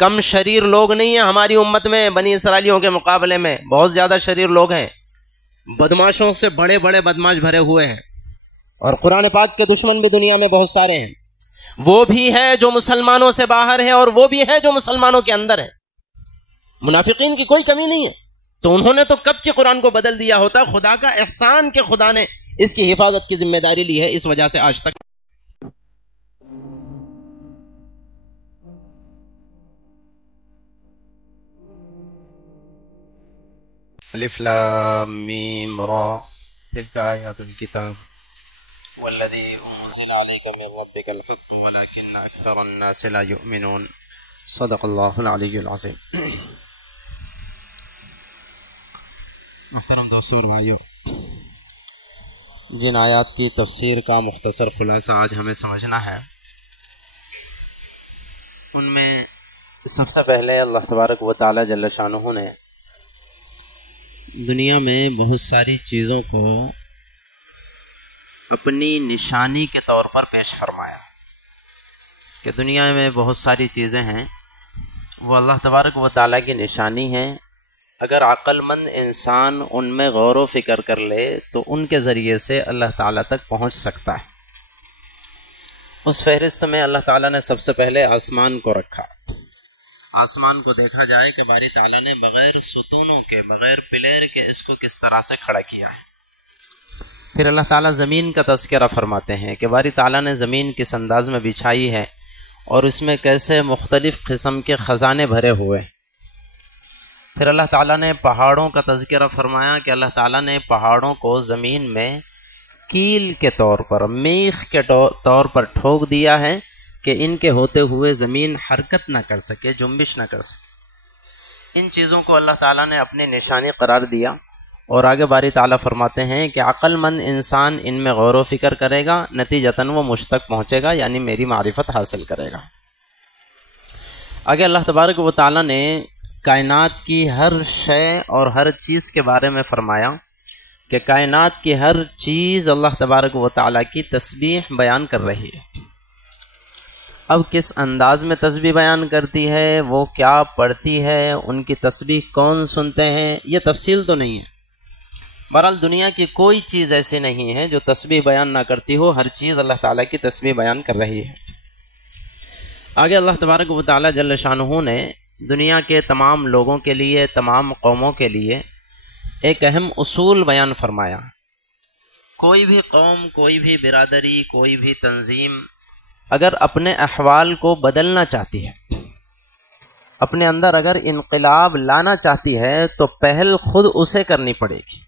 کم شریر لوگ نہیں ہیں ہماری امت میں، بنی اسرائیلیوں کے مقابلے میں بہت زیادہ شریر لوگ ہیں، بدماشوں سے بڑے بڑے بدماش بھرے ہوئے ہیں، اور قرآن پاک کے دشمن بھی دنیا میں بہت سارے ہیں۔ وہ بھی ہے جو مسلمانوں سے باہر ہے اور وہ بھی ہے جو مسلمانوں کے اندر ہے، منافقین کی کوئی کمی نہیں ہے۔ تو انہوں نے تو کب کی قرآن کو بدل دیا ہوتا، خدا کا احسان کہ خدا نے اس کی حفاظت کی ذمہ داری لی ہے، اس وجہ سے آج تک۔ الف لام میم را تلک آیات الکتاب والذی انزل علیک من ربک الحق ولکن اکثر الناس لا یؤمنون۔ صدق اللہ العلی العظیم۔ محترم دوستو اور بھائیو، جن آیات کی تفسیر کا مختصر خلاصہ آج ہمیں سمجھنا ہے، ان میں سب سے پہلے اللہ تبارک و تعالی جل شانہ نے دنیا میں بہت ساری چیزوں کو اپنی نشانی کے طور پر پیش فرمایا کہ دنیا میں بہت ساری چیزیں ہیں وہ اللہ تبارک و تعالیٰ کی نشانی ہیں، اگر عقل مند انسان ان میں غور و فکر کر لے تو ان کے ذریعے سے اللہ تعالیٰ تک پہنچ سکتا ہے۔ اس فہرست میں اللہ تعالیٰ نے سب سے پہلے آسمان کو رکھا۔ آسمان کو دیکھا جائے کہ باری تعالیٰ نے بغیر ستونوں کے، بغیر پلیر کے اس کو کس طرح سے کھڑا کیا ہے۔ پھر اللہ تعالیٰ زمین کا تذکرہ فرماتے ہیں کہ باری تعالیٰ نے زمین کس انداز میں بچھائی ہے اور اس میں کیسے مختلف قسم کے خزانے بھرے ہوئے۔ پھر اللہ تعالیٰ نے پہاڑوں کا تذکرہ فرمایا کہ اللہ تعالیٰ نے پہاڑوں کو زمین میں کیل کے طور پر، میخ کے طور پر ٹھوک دیا ہے کہ ان کے ہوتے ہوئے زمین حرکت نہ کر سکے، جنبش نہ کر سکے۔ ان چیزوں کو اللہ تعالیٰ نے اپنی نشانی قرار دیا، اور آگے باری تعالیٰ فرماتے ہیں کہ عقل مند انسان ان میں غور و فکر کرے گا، نتیجتاً وہ مجھ تک پہنچے گا، یعنی میری معرفت حاصل کرے گا۔ آگے اللہ تبارک و تعالیٰ نے کائنات کی ہر شے اور ہر چیز کے بارے میں فرمایا کہ کائنات کی ہر چیز اللہ تبارک و تعالیٰ کی تسبیح بیان کر رہی ہے۔ اب کس انداز میں تسبیح بیان کرتی ہے، وہ کیا پڑھتی ہے، ان کی تسبیح کون سنتے ہیں، یہ تفصیل تو نہیں ہے۔ بہرحال دنیا کی کوئی چیز ایسی نہیں ہے جو تسبیح بیان نہ کرتی ہو، ہر چیز اللہ تعالیٰ کی تسبیح بیان کر رہی ہے۔ آگے اللہ تبارک و تعالیٰ جل شانہ نے دنیا کے تمام لوگوں کے لیے، تمام قوموں کے لیے ایک اہم اصول بیان فرمایا۔ کوئی بھی قوم، کوئی بھی برادری، کوئی بھی تنظیم اگر اپنے احوال کو بدلنا چاہتی ہے، اپنے اندر اگر انقلاب لانا چاہتی ہے تو پہل خود اسے کرنی پڑے گی۔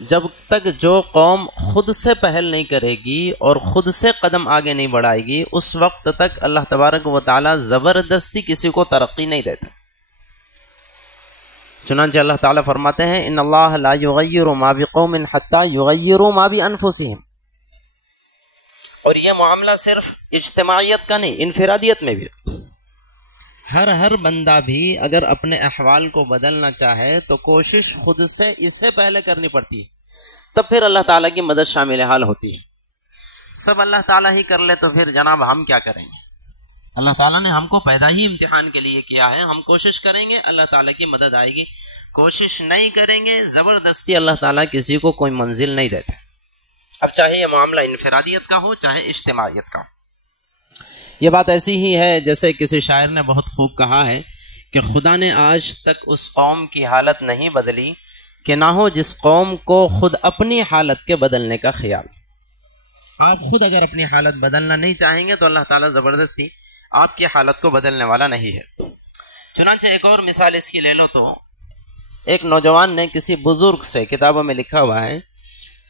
جب تک جو قوم خود سے پہل نہیں کرے گی اور خود سے قدم آگے نہیں بڑھائے گی، اس وقت تک اللہ تبارک و تعالیٰ زبردستی کسی کو ترقی نہیں دیتا۔ چنانچہ اللہ تعالیٰ فرماتے ہیں ان اللہ لا یغیر ما بقوم حتی یغیروا ما بانفسہم، اور یہ معاملہ صرف اجتماعیت کا نہیں، انفرادیت میں بھی۔ ہر بندہ بھی اگر اپنے احوال کو بدلنا چاہے تو کوشش خود سے اس سے پہلے کرنی پڑتی ہے، تب پھر اللہ تعالیٰ کی مدد شامل حال ہوتی ہے۔ سب اللہ تعالیٰ ہی کر لے تو پھر جناب ہم کیا کریں گے؟ اللہ تعالیٰ نے ہم کو پیدا ہی امتحان کے لیے کیا ہے، ہم کوشش کریں گے اللہ تعالیٰ کی مدد آئے گی، کوشش نہیں کریں گے زبردستی اللہ تعالیٰ کسی کو کوئی منزل نہیں دیتا، اب چاہے یہ معاملہ انفرادیت کا ہو چاہے اجتماعیت کا ہو۔ یہ بات ایسی ہی ہے جیسے کسی شاعر نے بہت خوب کہا ہے کہ خدا نے آج تک اس قوم کی حالت نہیں بدلی کہ نہ ہو جس قوم کو خود اپنی حالت کے بدلنے کا خیال۔ آپ خود اگر اپنی حالت بدلنا نہیں چاہیں گے تو اللہ تعالیٰ زبردستی آپ کی حالت کو بدلنے والا نہیں ہے۔ چنانچہ ایک اور مثال اس کی لے لو تو ایک نوجوان نے کسی بزرگ سے، کتابوں میں لکھا ہوا ہے،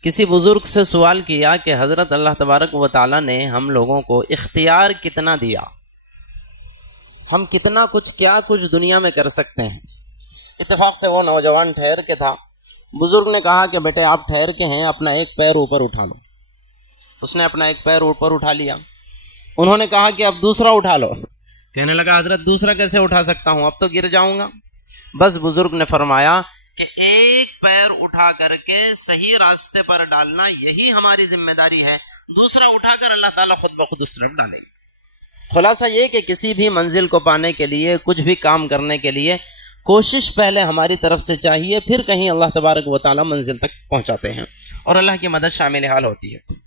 کسی بزرگ سے سوال کیا کہ حضرت اللہ تبارک و تعالیٰ نے ہم لوگوں کو اختیار کتنا دیا، ہم کتنا کچھ کیا کچھ دنیا میں کر سکتے ہیں۔ اتفاق سے وہ نوجوان ٹھہر کے تھا، بزرگ نے کہا کہ بیٹے آپ ٹھہر کے ہیں، اپنا ایک پیر اوپر اٹھا لو۔ اس نے اپنا ایک پیر اوپر اٹھا لیا، انہوں نے کہا کہ اب دوسرا اٹھا لو۔ کہنے لگا حضرت دوسرا کیسے اٹھا سکتا ہوں، اب تو گر جاؤں گا۔ بس بزرگ نے فرمایا کہ ایک پیر اٹھا کر کے صحیح راستے پر ڈالنا یہی ہماری ذمہ داری ہے، دوسرا اٹھا کر اللہ تعالیٰ خود بخود اس طرف ڈالے گا۔ خلاصہ یہ کہ کسی بھی منزل کو پانے کے لیے، کچھ بھی کام کرنے کے لیے کوشش پہلے ہماری طرف سے چاہیے، پھر کہیں اللہ تبارک و تعالی منزل تک پہنچاتے ہیں اور اللہ کی مدد شامل حال ہوتی ہے۔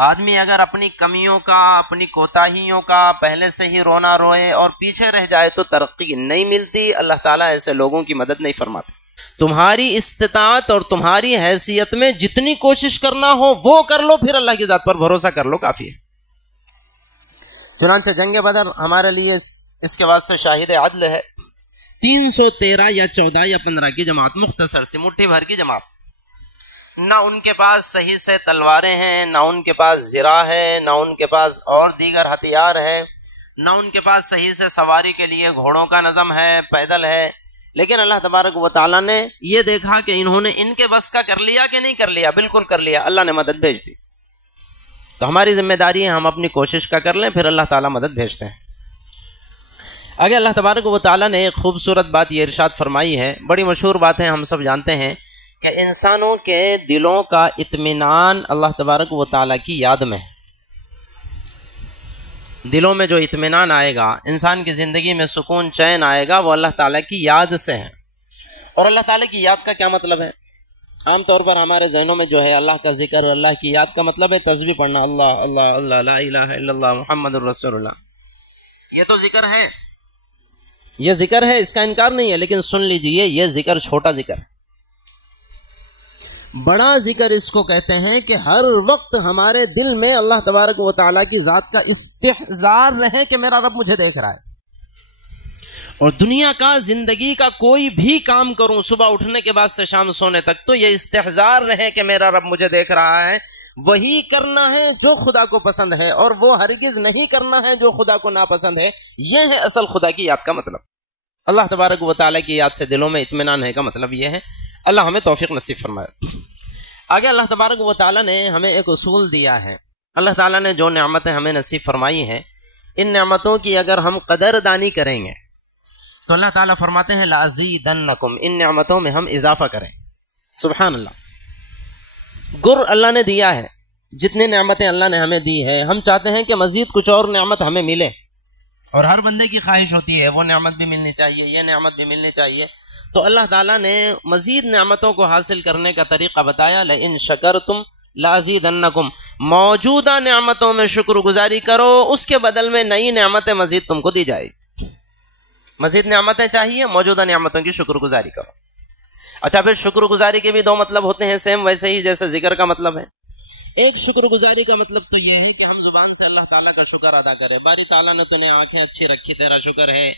آدمی اگر اپنی کمیوں کا، اپنی کوتاہیوں کا پہلے سے ہی رونا روئے اور پیچھے رہ جائے تو ترقی نہیں ملتی، اللہ تعالیٰ ایسے لوگوں کی مدد نہیں فرماتے۔ تمہاری استطاعت اور تمہاری حیثیت میں جتنی کوشش کرنا ہو وہ کر لو، پھر اللہ کی ذات پر بھروسہ کر لو، کافی ہے۔ چنانچہ جنگ بدر ہمارے لیے اس کے واسطے شاہد عدل ہے۔ 313 یا 14 یا 15 کی جماعت، مختصر سی مٹھی بھر کی جماعت، نہ ان کے پاس صحیح سے تلواریں ہیں، نہ ان کے پاس زرہ ہے، نہ ان کے پاس اور دیگر ہتھیار ہے، نہ ان کے پاس صحیح سے سواری کے لیے گھوڑوں کا نظم ہے، پیدل ہے، لیکن اللہ تبارک و تعالیٰ نے یہ دیکھا کہ انہوں نے ان کے بس کا کر لیا کہ نہیں کر لیا، بالکل کر لیا، اللہ نے مدد بھیج دی۔ تو ہماری ذمہ داری ہے ہم اپنی کوشش کا کر لیں، پھر اللہ تعالیٰ مدد بھیجتے ہیں۔ آگے اللہ تبارک و تعالیٰ نے ایک خوبصورت بات یہ ارشاد فرمائی ہے، بڑی مشہور بات ہے، ہم سب جانتے ہیں کہ انسانوں کے دلوں کا اطمینان اللہ تبارک و تعالیٰ کی یاد میں ہے۔ دلوں میں جو اطمینان آئے گا، انسان کی زندگی میں سکون چین آئے گا، وہ اللہ تعالیٰ کی یاد سے ہے۔ اور اللہ تعالیٰ کی یاد کا کیا مطلب ہے؟ عام طور پر ہمارے ذہنوں میں جو ہے اللہ کا ذکر، اللہ کی یاد کا مطلب ہے تسبیح پڑھنا، اللہ اللہ اللہ لا الہ الا اللہ محمد الرسول اللہ۔ یہ تو ذکر ہے، یہ ذکر ہے، اس کا انکار نہیں ہے، لیکن سن لیجئے یہ ذکر چھوٹا ذکر ہے۔ بڑا ذکر اس کو کہتے ہیں کہ ہر وقت ہمارے دل میں اللہ تبارک و تعالیٰ کی ذات کا استحضار رہے کہ میرا رب مجھے دیکھ رہا ہے، اور دنیا کا، زندگی کا کوئی بھی کام کروں صبح اٹھنے کے بعد سے شام سونے تک تو یہ استحضار رہے کہ میرا رب مجھے دیکھ رہا ہے۔ وہی کرنا ہے جو خدا کو پسند ہے، اور وہ ہرگز نہیں کرنا ہے جو خدا کو ناپسند ہے۔ یہ ہے اصل خدا کی یاد کا مطلب۔ اللہ تبارک و تعالیٰ کی یاد سے دلوں میں اطمینان ہے کا مطلب یہ ہے۔ اللہ ہمیں توفیق نصیب فرمائے۔ آگے اللہ تبارک و تعالیٰ نے ہمیں ایک اصول دیا ہے۔ اللہ تعالیٰ نے جو نعمتیں ہمیں نصیب فرمائی ہیں، ان نعمتوں کی اگر ہم قدر دانی کریں گے تو اللہ تعالیٰ فرماتے ہیں لَأَزِيدَنَّكُمْ، ان نعمتوں میں ہم اضافہ کریں۔ سبحان اللہ، گر اللہ نے دیا ہے، جتنی نعمتیں اللہ نے ہمیں دی ہے، ہم چاہتے ہیں کہ مزید کچھ اور نعمت ہمیں ملے، اور ہر بندے کی خواہش ہوتی ہے وہ نعمت بھی ملنی چاہیے، یہ نعمت بھی ملنی چاہیے۔ تو اللہ تعالیٰ نے مزید نعمتوں کو حاصل کرنے کا طریقہ بتایا، لَإِن شَكَرْتُمْ لَأَزِيدَنَّكُمْ، موجودہ نعمتوں میں شکر گزاری کرو، اس کے بدل میں نئی نعمتیں مزید تم کو دی جائے۔ مزید نعمتیں چاہیے، موجودہ نعمتوں کی شکر گزاری کرو۔ اچھا، پھر شکر گزاری کے بھی دو مطلب ہوتے ہیں، سیم ویسے ہی جیسے ذکر کا مطلب ہے۔ ایک شکر گزاری کا مطلب تو یہ ہے کہ ہم زبان سے اللہ تعالیٰ کا شکر ادا کریں۔ باری تعالیٰ نے تو نے آنکھیں اچھی رکھی، تیرا شکر ہے،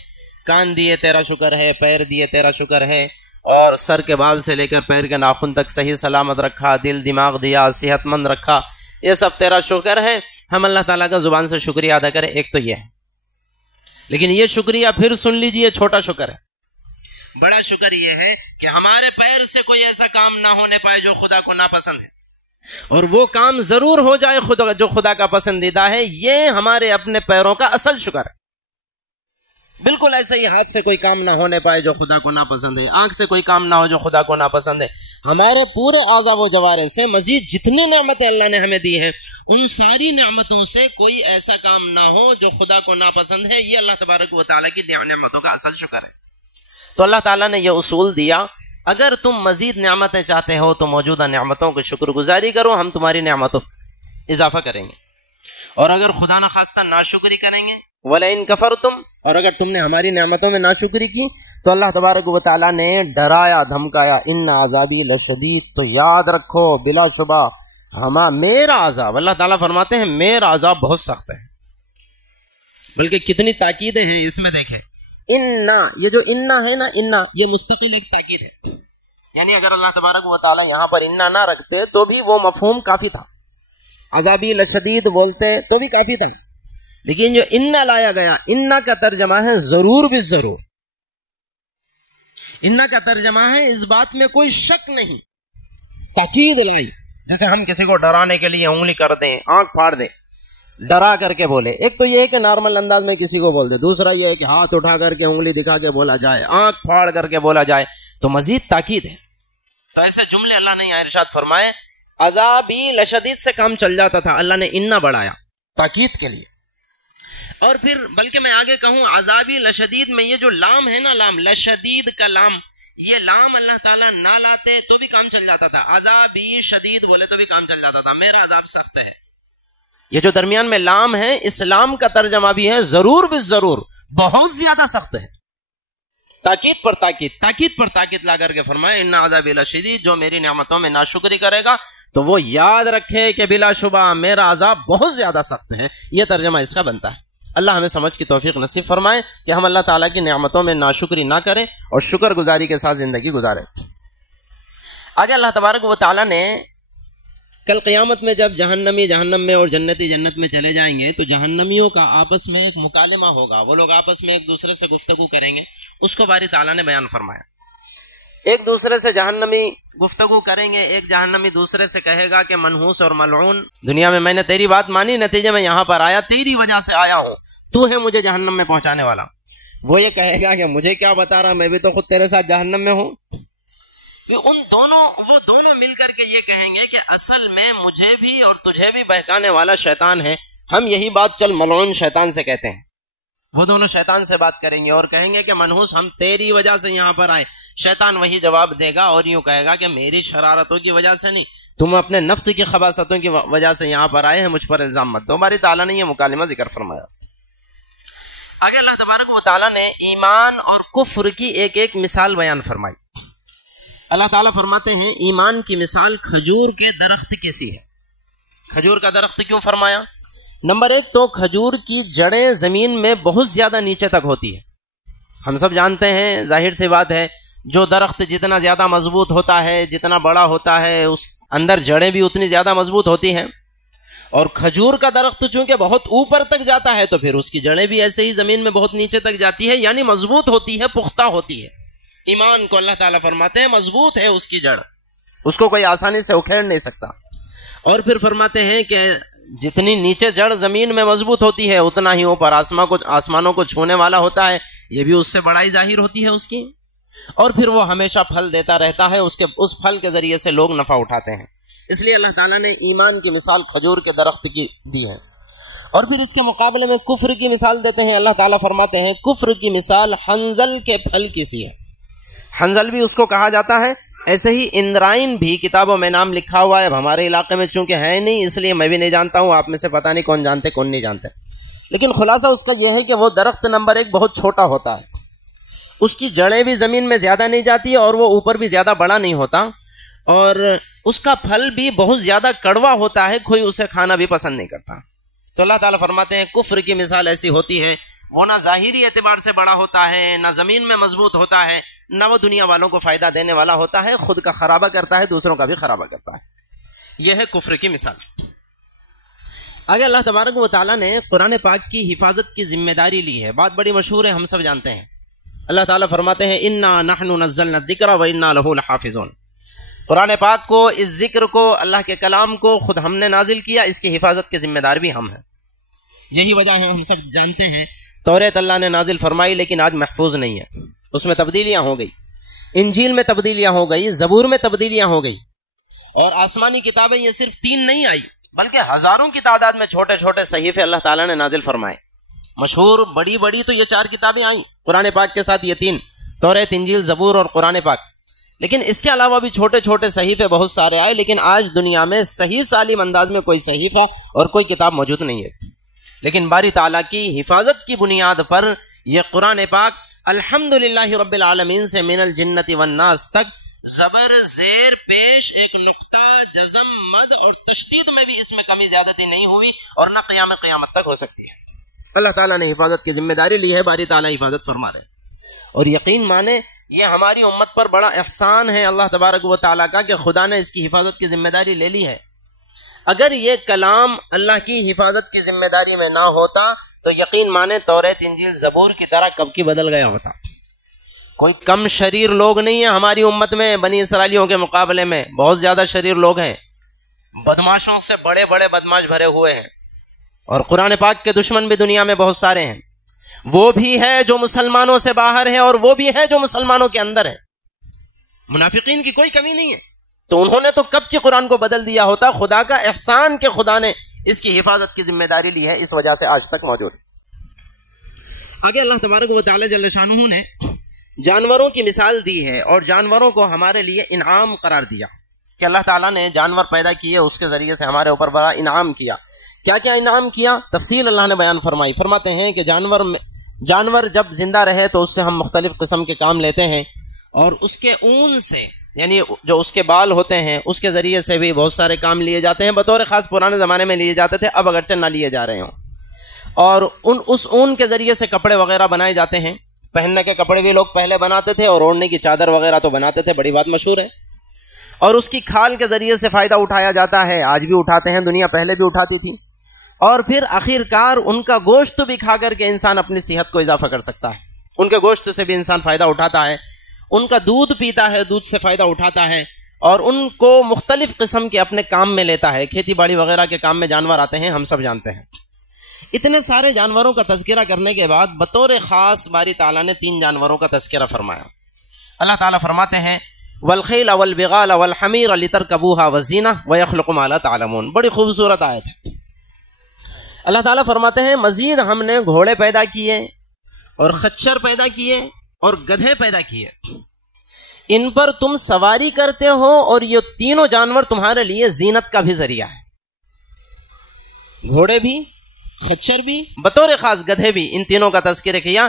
کان دیے تیرا شکر ہے، پیر دیے تیرا شکر ہے، اور سر کے بال سے لے کر پیر کے ناخن تک صحیح سلامت رکھا، دل دماغ دیا، صحت مند رکھا، یہ سب تیرا شکر ہے۔ ہم اللہ تعالیٰ کا زبان سے شکریہ ادا کریں، ایک تو یہ ہے۔ لیکن یہ شکریہ پھر سن لیجئے چھوٹا شکر ہے۔ بڑا شکر یہ ہے کہ ہمارے پیر سے کوئی ایسا کام نہ ہونے پائے جو خدا کو ناپسند ہے، اور وہ کام ضرور ہو جائے جو خدا کا پسندیدہ ہے۔ یہ ہمارے اپنے پیروں کا اصل شکر ہے۔ بالکل ایسے ہی ہاتھ سے کوئی کام نہ ہونے پائے جو خدا کو ناپسند ہے، آنکھ سے کوئی کام نہ ہو جو خدا کو ناپسند ہے۔ ہمارے پورے اعضاء و جوارح سے مزید جتنی نعمتیں اللہ نے ہمیں دی ہیں، ان ساری نعمتوں سے کوئی ایسا کام نہ ہو جو خدا کو ناپسند ہے۔ یہ اللہ تبارک و تعالیٰ کی نعمتوں کا اصل شکر ہے۔ تو اللہ تعالیٰ نے یہ اصول دیا، اگر تم مزید نعمتیں چاہتے ہو تو موجودہ نعمتوں کی شکر گزاری کرو، ہم تمہاری نعمتوں اضافہ کریں گے، اور اگر خدا نخواستہ ناشکری کریں گے، وَلَئِن كَفَرْتُمْ، اور اگر تم نے ہماری نعمتوں میں ناشکری کی تو اللہ تبارک و تعالیٰ نے ڈرایا، دھمکایا، ان عذابی لشدید، تو یاد رکھو بلا شبہ میرا عذاب، اللہ تعالیٰ فرماتے ہیں میرا عذاب بہت سخت ہے۔ بلکہ کتنی تاکیدیں ہیں اس میں دیکھیں، انا، یہ جو انا ہے نا، انا یہ مستقل ایک تاکید ہے، یعنی اگر اللہ تبارک و تعالیٰ یہاں پر انا نہ رکھتے تو بھی وہ مفہوم کافی تھا، عذابی لشدید بولتے تو بھی کافی تھا، لیکن جو انا لایا گیا، انا کا ترجمہ ہے ضرور بھی ضرور، انا کا ترجمہ ہے اس بات میں کوئی شک نہیں، تاکید لائی، جیسے ہم کسی کو ڈرانے کے لیے انگلی کر دیں، آنکھ پھاڑ دیں، ڈرا کر کے بولے۔ ایک تو یہ ہے کہ نارمل انداز میں کسی کو بول دے، دوسرا یہ ہے کہ ہاتھ اٹھا کر کے انگلی دکھا کے بولا جائے، آنکھ پھاڑ کر کے بولا جائے، تو مزید تاکید ہے۔ تو ایسے جملے اللہ نے یہاں ارشاد فرمائے، عذابی لشدید سے کام چل جاتا تھا، اللہ نے انا بڑھایا تاکید کے لیے۔ اور پھر بلکہ میں آگے کہوں عذابی لشدید میں یہ جو لام ہے نا، لام لشدید کا لام، یہ لام اللہ تعالیٰ نہ لاتے تو بھی کام چل جاتا تھا، عذابی شدید بولے تو بھی کام چل جاتا تھا، میرا عذاب سخت ہے۔ یہ جو درمیان میں لام ہے، اس لام کا ترجمہ بھی ہے ضرور بالضرور، بہت زیادہ سخت ہے، تاکید پر تاکید، تاکید پر تاکید لا کر کے فرمائے ان عذابی لشدید، جو میری نعمتوں میں ناشکری کرے گا تو وہ یاد رکھے کہ بلا شبہ میرا عذاب بہت زیادہ سخت ہے۔ یہ ترجمہ اس کا بنتا ہے۔ اللہ ہمیں سمجھ کی توفیق نصیب فرمائے کہ ہم اللہ تعالیٰ کی نعمتوں میں ناشکری نہ کریں اور شکر گزاری کے ساتھ زندگی گزاریں۔ آگے اللہ تبارک و تعالیٰ نے کل قیامت میں جب جہنمی جہنم میں اور جنتی جنت میں چلے جائیں گے تو جہنمیوں کا آپس میں ایک مکالمہ ہوگا، وہ لوگ آپس میں ایک دوسرے سے گفتگو کریں گے، اس کو باری تعالیٰ نے بیان فرمایا۔ ایک دوسرے سے جہنمی گفتگو کریں گے، ایک جہنمی دوسرے سے کہے گا کہ منحوس اور ملعون، دنیا میں نے تیری بات مانی، نتیجے میں یہاں پر آیا، تیری وجہ سے آیا ہوں، تو ہے مجھے جہنم میں پہنچانے والا۔ وہ یہ کہے گا کہ مجھے کیا بتا رہا، میں بھی تو خود تیرے ساتھ جہنم میں ہوں۔ وہ دونوں مل کر کے یہ کہیں گے کہ اصل میں مجھے بھی اور تجھے بھی بہکانے والا شیطان ہے، ہم یہی بات چل ملعون شیطان سے کہتے ہیں۔ وہ دونوں شیطان سے بات کریں گے اور کہیں گے کہ منحوس ہم تیری وجہ سے یہاں پر آئے۔ شیطان وہی جواب دے گا اور یوں کہے گا کہ میری شرارتوں کی وجہ سے نہیں، تم اپنے نفس کی خباثتوں کی وجہ سے یہاں پر آئے ہیں، مجھ پر الزام مت دو۔ باری تعالیٰ نے یہ مکالمہ ذکر فرمایا۔ آگے اللہ تبارک و تعالیٰ نے ایمان اور کفر کی ایک ایک مثال بیان فرمائی۔ اللہ تعالیٰ فرماتے ہیں ایمان کی مثال کھجور کے درخت کی سی ہے۔ کھجور کا درخت کیوں فرمایا؟ نمبر ایک تو کھجور کی جڑیں زمین میں بہت زیادہ نیچے تک ہوتی ہے۔ ہم سب جانتے ہیں، ظاہر سی بات ہے، جو درخت جتنا زیادہ مضبوط ہوتا ہے، جتنا بڑا ہوتا ہے، اس اندر جڑیں بھی اتنی زیادہ مضبوط ہوتی ہیں۔ اور کھجور کا درخت چونکہ بہت اوپر تک جاتا ہے تو پھر اس کی جڑیں بھی ایسے ہی زمین میں بہت نیچے تک جاتی ہے، یعنی مضبوط ہوتی ہے، پختہ ہوتی ہے۔ ایمان کو اللہ تعالیٰ فرماتے ہیں مضبوط ہے اس کی جڑ، اس کو کوئی آسانی سے اکھیڑ نہیں سکتا۔ اور پھر فرماتے ہیں کہ جتنی نیچے جڑ زمین میں مضبوط ہوتی ہے اتنا ہی اوپر آسمانوں کو چھونے والا ہوتا ہے، یہ بھی اس سے بڑائی ظاہر ہوتی ہے اس کی۔ اور پھر وہ ہمیشہ پھل دیتا رہتا ہے، اس پھل کے ذریعے سے لوگ نفع اٹھاتے ہیں۔ اس لیے اللہ تعالیٰ نے ایمان کی مثال کھجور کے درخت کی دی ہے۔ اور پھر اس کے مقابلے میں کفر کی مثال دیتے ہیں۔ اللہ تعالیٰ فرماتے ہیں کفر کی مثال حنظل کے پھل کی سی ہے۔ حنظل بھی اس کو کہا جاتا ہے، ایسے ہی اندرائن بھی کتابوں میں نام لکھا ہوا ہے۔ اب ہمارے علاقے میں چونکہ ہے نہیں اس لیے میں بھی نہیں جانتا ہوں، آپ میں سے پتہ نہیں کون جانتے کون نہیں جانتے، لیکن خلاصہ اس کا یہ ہے کہ وہ درخت نمبر ایک بہت چھوٹا ہوتا ہے، اس کی جڑیں بھی زمین میں زیادہ نہیں جاتی اور وہ اوپر بھی زیادہ بڑا نہیں ہوتا، اور اس کا پھل بھی بہت زیادہ کڑوا ہوتا ہے، کوئی اسے کھانا بھی پسند نہیں کرتا۔ تو اللہ تعالیٰ فرماتے ہیں کفر کی مثال ایسی ہوتی ہے، وہ نہ ظاہری اعتبار سے بڑا ہوتا ہے، نہ زمین میں مضبوط ہوتا ہے، نہ وہ دنیا والوں کو فائدہ دینے والا ہوتا ہے، خود کا خرابہ کرتا ہے، دوسروں کا بھی خرابہ کرتا ہے۔ یہ ہے کفر کی مثال۔ آگے اللہ تبارک و تعالیٰ نے قرآن پاک کی حفاظت کی ذمہ داری لی ہے، بات بڑی مشہور ہے، ہم سب جانتے ہیں۔ اللہ تعالیٰ فرماتے ہیں اِنَّا نَحْنُ نَزَّلْنَا الذِّكْرَ وَإِنَّا لَهُ لَحَافِظُونَ۔ قرآن پاک کو، اس ذکر کو، اللہ کے کلام کو خود ہم نے نازل کیا، اس کی حفاظت کی ذمہ دار بھی ہم ہیں۔ یہی وجہ ہے، ہم سب جانتے ہیں توریت اللہ نے نازل فرمائی لیکن آج محفوظ نہیں ہے، اس میں تبدیلیاں ہو گئی، انجیل میں تبدیلیاں ہو گئی، زبور میں تبدیلیاں ہو گئی، اور آسمانی کتابیں یہ صرف 3 نہیں آئی بلکہ ہزاروں کی تعداد میں چھوٹے چھوٹے صحیفے اللہ تعالیٰ نے نازل فرمائے۔ مشہور بڑی بڑی تو یہ 4 کتابیں آئیں، قرآن پاک کے ساتھ یہ 3، توریت، انجیل، زبور اور قرآن پاک، لیکن اس کے علاوہ بھی چھوٹے چھوٹے صحیفے بہت سارے آئے، لیکن آج دنیا میں صحیح سالم انداز میں کوئی صحیفہ اور کوئی کتاب موجود نہیں ہے۔ لیکن باری تعالیٰ کی حفاظت کی بنیاد پر یہ قرآن پاک الحمدللہ رب العالمین سے من الجنت والناس تک زبر، زیر، پیش، ایک نقطہ، جزم، مد اور تشدید میں بھی اس میں کمی زیادتی نہیں ہوئی اور نہ قیامت تک ہو سکتی ہے۔ اللہ تعالیٰ نے حفاظت کی ذمہ داری لی ہے، باری تعالیٰ حفاظت فرما رہے ہیں، اور یقین مانے یہ ہماری امت پر بڑا احسان ہے اللہ تبارک و تعالیٰ کا کہ خدا نے اس کی حفاظت کی ذمہ داری لے لی ہے۔ اگر یہ کلام اللہ کی حفاظت کی ذمہ داری میں نہ ہوتا تو یقین مانے توریت، انجیل، زبور کی طرح کب کی بدل گیا ہوتا۔ کوئی کم شریر لوگ نہیں ہیں ہماری امت میں، بنی اسرائیلیوں کے مقابلے میں بہت زیادہ شریر لوگ ہیں، بدماشوں سے بڑے بڑے بدماش بھرے ہوئے ہیں، اور قرآن پاک کے دشمن بھی دنیا میں بہت سارے ہیں، وہ بھی ہے جو مسلمانوں سے باہر ہے اور وہ بھی ہے جو مسلمانوں کے اندر ہے، منافقین کی کوئی کمی نہیں ہے۔ تو انہوں نے تو کب کی قرآن کو بدل دیا ہوتا، خدا کا احسان کہ خدا نے اس کی حفاظت کی ذمہ داری لی ہے، اس وجہ سے آج تک موجود ہے۔ آگے اللہ تبارک و تعالی جل شانہ نے جانوروں کی مثال دی ہے اور جانوروں کو ہمارے لیے انعام قرار دیا کہ اللہ تعالیٰ نے جانور پیدا کیے، اس کے ذریعے سے ہمارے اوپر بڑا انعام کیا. کیا کیا انعام کیا؟ تفصیل اللہ نے بیان فرمائی. فرماتے ہیں کہ جانور جب زندہ رہے تو اس سے ہم مختلف قسم کے کام لیتے ہیں، اور اس کے اون سے، یعنی جو اس کے بال ہوتے ہیں، اس کے ذریعے سے بھی بہت سارے کام لیے جاتے ہیں. بطور خاص پرانے زمانے میں لیے جاتے تھے، اب اگرچہ نہ لیے جا رہے ہوں. اور اس اون کے ذریعے سے کپڑے وغیرہ بنائے جاتے ہیں. پہننے کے کپڑے بھی لوگ پہلے بناتے تھے، اور اوڑھنے کی چادر وغیرہ تو بناتے تھے، بڑی بات مشہور ہے. اور اس کی کھال کے ذریعے سے فائدہ اٹھایا جاتا ہے، آج بھی اٹھاتے ہیں، دنیا پہلے بھی اٹھاتی تھی. اور پھر آخر کار ان کا گوشت بھی کھا کر کے انسان اپنی صحت کو اضافہ کر سکتا ہے. ان کے گوشت سے بھی انسان فائدہ اٹھاتا ہے، ان کا دودھ پیتا ہے، دودھ سے فائدہ اٹھاتا ہے، اور ان کو مختلف قسم کے اپنے کام میں لیتا ہے. کھیتی باڑی وغیرہ کے کام میں جانور آتے ہیں، ہم سب جانتے ہیں. اتنے سارے جانوروں کا تذکرہ کرنے کے بعد بطور خاص باری تعالیٰ نے 3 جانوروں کا تذکرہ فرمایا. اللہ تعالیٰ فرماتے ہیں والخیل والبغال والحمیر لترکبوها وزینہ ویخلق ما لا تعلمون. بڑی خوبصورت آیت ہے. اللہ تعالیٰ فرماتے ہیں مزید ہم نے گھوڑے پیدا کیے اور خچر پیدا کیے اور گدھے پیدا کیے، ان پر تم سواری کرتے ہو، اور یہ تینوں جانور تمہارے لیے زینت کا بھی ذریعہ ہے. گھوڑے بھی، خچر بھی، بطور خاص گدھے بھی، ان تینوں کا تذکرہ کیا.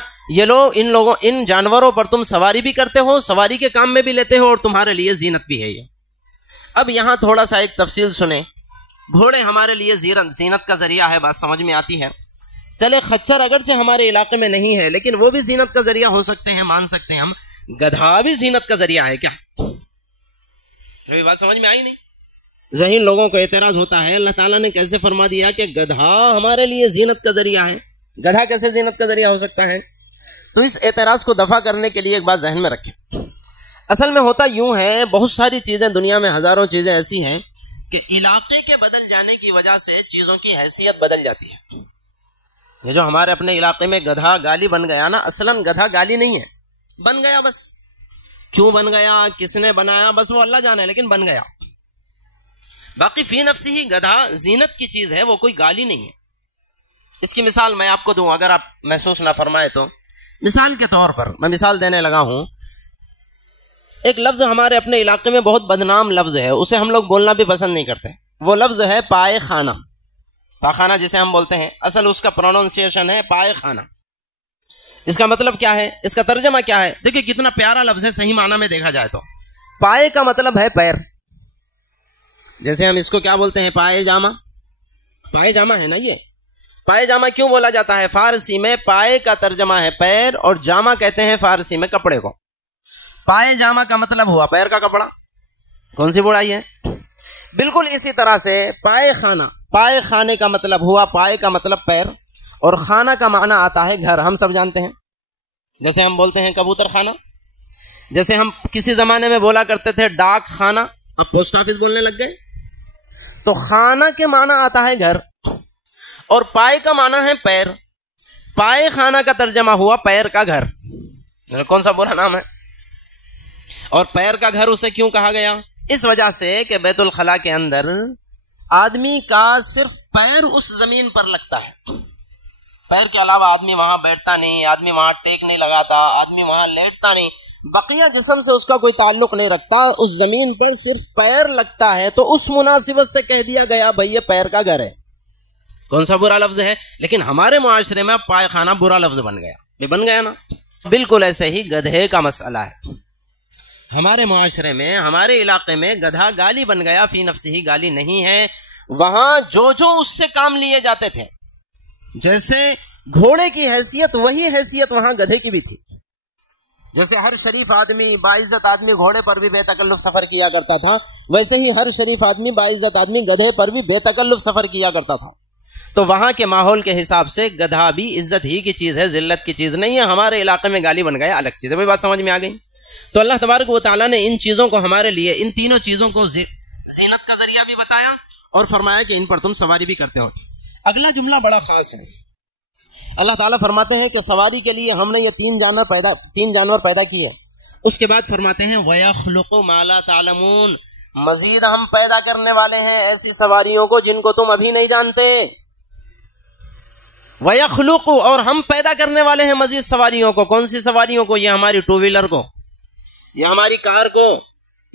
ان جانوروں پر تم سواری بھی کرتے ہو، سواری کے کام میں بھی لیتے ہو، اور تمہارے لیے زینت بھی ہے یہ. اب یہاں تھوڑا سا ایک تفصیل سنیں. گھوڑے ہمارے لیے زینت کا ذریعہ ہے، بات سمجھ میں آتی ہے. چلے خچر اگرچہ ہمارے علاقے میں نہیں ہے، لیکن وہ بھی زینت کا ذریعہ ہو سکتے ہیں، مان سکتے ہیں ہم. گدھا بھی زینت کا ذریعہ ہے کیا؟ بات سمجھ میں آئی نہیں؟ ذہین لوگوں کو اعتراض ہوتا ہے اللہ تعالیٰ نے کیسے فرما دیا کہ گدھا ہمارے لیے زینت کا ذریعہ ہے؟ گدھا کیسے زینت کا ذریعہ ہو سکتا ہے؟ تو اس اعتراض کو دفع کرنے کے لیے ایک بات ذہن میں رکھیں. اصل میں ہوتا یوں ہے، بہت ساری چیزیں دنیا میں، ہزاروں چیزیں ایسی ہیں کہ علاقے کے بدل جانے کی وجہ سے چیزوں کی حیثیت بدل جاتی ہے. یہ جو ہمارے اپنے علاقے میں گدھا گالی بن گیا نا، اصلاً گدھا گالی نہیں ہے، بن گیا. بس کیوں بن گیا، کس نے بنایا، بس وہ اللہ جانے، لیکن بن گیا. باقی فی نفسی ہی گدھا زینت کی چیز ہے، وہ کوئی گالی نہیں ہے. اس کی مثال میں آپ کو دوں، اگر آپ محسوس نہ فرمائے تو. مثال کے طور پر میں مثال دینے لگا ہوں. ایک لفظ ہمارے اپنے علاقے میں بہت بدنام لفظ ہے، اسے ہم لوگ بولنا بھی پسند نہیں کرتے. وہ لفظ ہے پائے خانہ. پاخانہ جسے ہم بولتے ہیں، اصل اس کا پروننسیشن ہے پائے خانہ. اس کا مطلب کیا ہے، اس کا ترجمہ کیا ہے؟ دیکھیں کتنا پیارا لفظ ہے صحیح معنی میں دیکھا جائے تو. پائے کا مطلب ہے پیر. جیسے ہم اس کو کیا بولتے ہیں، پائے جامہ. پائے جامہ ہے نا یہ. پائے جامہ کیوں بولا جاتا ہے؟ فارسی میں پائے کا ترجمہ ہے پیر، اور جامہ کہتے ہیں فارسی میں کپڑے کو. پائے جامہ کا مطلب ہوا پیر کا کپڑا. کون سی برائی ہے؟ بالکل اسی طرح سے پائے خانہ، پائے خانے کا مطلب ہوا، پائے کا مطلب پیر، اور خانہ کا معنی آتا ہے گھر. ہم سب جانتے ہیں، جیسے ہم بولتے ہیں کبوتر خانہ، جیسے ہم کسی زمانے میں بولا کرتے تھے ڈاک خانہ، اب پوسٹ آفس بولنے لگ گئے. تو خانہ کے معنی آتا ہے گھر، اور پائے کا معنی ہے پیر. پائے خانہ کا ترجمہ ہوا پیر کا گھر. کون سا برا نام ہے؟ اور پیر کا گھر اسے کیوں کہا گیا؟ اس وجہ سے کہ بیت الخلاء کے اندر آدمی کا صرف پیر اس زمین پر لگتا ہے. پیر کے علاوہ آدمی وہاں بیٹھتا نہیں، آدمی وہاں ٹیک نہیں لگاتا، آدمی وہاں لیٹتا نہیں، بقیہ جسم سے اس کا کوئی تعلق نہیں رکھتا. اس زمین پر صرف پیر لگتا ہے، تو اس مناسبت سے کہہ دیا گیا بھائی یہ پیر کا گھر ہے. کون سا برا لفظ ہے؟ لیکن ہمارے معاشرے میں پائے خانہ برا لفظ بن گیا. یہ بن گیا نا. بالکل ایسے ہی گدھے کا مسئلہ ہے. ہمارے معاشرے میں، ہمارے علاقے میں گدھا گالی بن گیا، فی نفسی ہی گالی نہیں ہے. وہاں جو اس سے کام لیے جاتے تھے، جیسے گھوڑے کی حیثیت، وہی حیثیت وہاں گدھے کی بھی تھی. جیسے ہر شریف آدمی، باعزت آدمی گھوڑے پر بھی بے تکلف سفر کیا کرتا تھا، ویسے ہی ہر شریف آدمی، باعزت آدمی گدھے پر بھی بے تکلف سفر کیا کرتا تھا. تو وہاں کے ماحول کے حساب سے گدھا بھی عزت ہی کی چیز ہے، ذلت کی چیز نہیں ہے. ہمارے علاقے میں گالی بن گیا، الگ چیز ہے. بات سمجھ میں آ گئی؟ تو اللہ تبارک و تعالیٰ نے ان چیزوں کو ہمارے لیے، ان تینوں چیزوں کو زینت کا ذریعہ بھی بتایا، اور فرمایا کہ ان پر تم سواری بھی کرتے ہو. اگلا جملہ بڑا خاص ہے. اللہ تعالیٰ فرماتے ہیں کہ سواری کے لیے ہم نے یہ 3 جانور پیدا کیے. اس کے بعد فرماتے ہیں وَيَخْلُقُ مَا لَا تَعْلَمُونَ، مزید ہم پیدا کرنے والے ہیں ایسی سواریوں کو جن کو تم ابھی نہیں جانتے. وَيَخْلُقُ، اور ہم پیدا کرنے والے ہیں مزید سواریوں کو. کون سی سواریوں کو؟ یہ ہماری ٹو ویلر کو، یہ ہماری کار کو،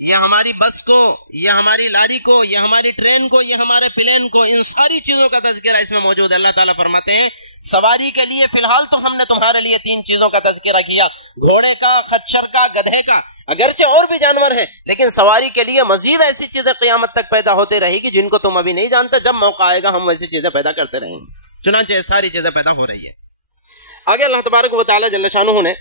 یہ ہماری بس کو، یہ ہماری لاری کو، یہ ہماری ٹرین کو، یہ ہمارے پلین کو. ان ساری چیزوں کا تذکرہ اس میں موجود ہے. اللہ تعالیٰ فرماتے ہیں سواری کے لیے فی الحال تو ہم نے تمہارے لیے 3 چیزوں کا تذکرہ کیا، گھوڑے کا، خچر کا، گدھے کا. اگرچہ اور بھی جانور ہیں لیکن سواری کے لیے مزید ایسی چیزیں قیامت تک پیدا ہوتے رہے گی جن کو تم ابھی نہیں جانتے. جب موقع آئے گا ہم ویسی چیزیں پیدا کرتے رہیں گے. چنانچہ ساری چیزیں پیدا ہو رہی ہے. آگے اللہ تبارک و تعالیٰ جل شانہ نے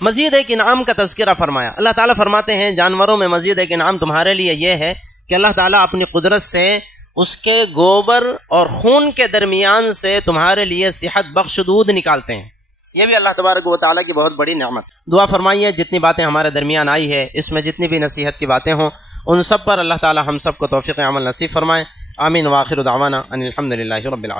مزید ایک انعام کا تذکرہ فرمایا. اللہ تعالیٰ فرماتے ہیں جانوروں میں مزید ایک انعام تمہارے لیے یہ ہے کہ اللہ تعالیٰ اپنی قدرت سے اس کے گوبر اور خون کے درمیان سے تمہارے لیے صحت بخش دودھ نکالتے ہیں. یہ بھی اللہ تبارک و تعالیٰ کی بہت بڑی نعمت. دعا فرمائیے جتنی باتیں ہمارے درمیان آئی ہے اس میں جتنی بھی نصیحت کی باتیں ہوں ان سب پر اللہ تعالیٰ ہم سب کو توفیق عمل نصیب فرمائے. آمین. وآخر دعوانا ان الحمد للہ رب العالمین.